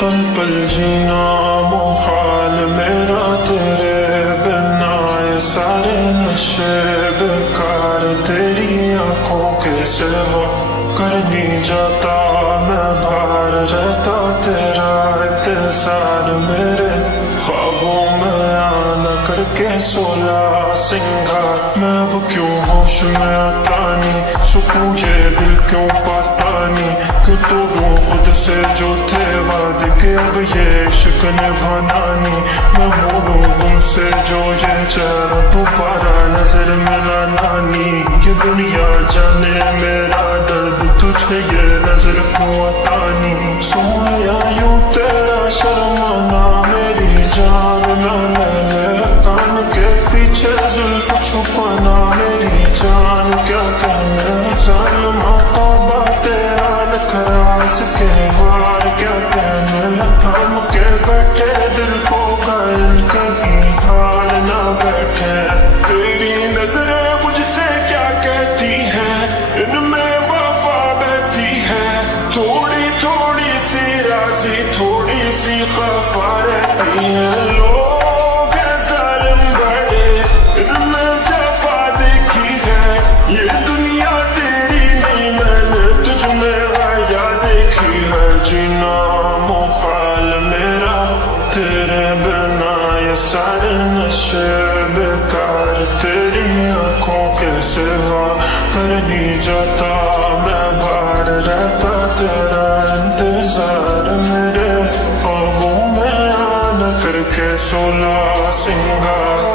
पल पल जीना मुहाल मेरा तेरे बिना, ये सारे नशे बेकार तेरी आंखों के सिवा। कर नहीं जाता मैं बाहर रहता तेरा इंतजार, मेरे ख्वाबों में आना करके 16 सिंगार। मैं अब क्यों होश में आता नहीं, सुकून ये दिल क्यों पाता नहीं। क्यों तोड़ूं खुद से जो थे वादे के, अब ये इश्क निभाना नहीं। मैं मोड़ूं तुमसे जो ये चेहरा दोबारा नजर मिलाना नहीं। ये दुनिया जाने मेरा दर्द तुझे ये नजर क्यों आता नहीं। सोया यूं तेरा शर्माना मेरी जान ना ले, कान के पीछे जुल्फ छुपाना मेरी जान। क्या कहना जालिमा तौबा तेरा नखरास के वार, क्या कहना थाम के बैठे दिल को घायल कहीं हाल ना बैठे। तेरी नजरें मुझसे क्या कहती हैं, इनमें वफा बहती है। थोड़ी थोड़ी सी राज़ी थोड़ी सी खफा रहती है। लोग जालिम बड़े इनमें जफा देखी है। ये दुनिया तेरी नहीं मैंने तुझ में आया देखी है। जीना मुहाल मेरा तेरे बिना, ये सारे नशे बेकार तेरी आंखों के सिवा। कर नहीं जाता मैं बाहर रहता तेरा इंतजार, मेरे ख्वाबों में आना करके 16 सिंगार।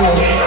Yeah.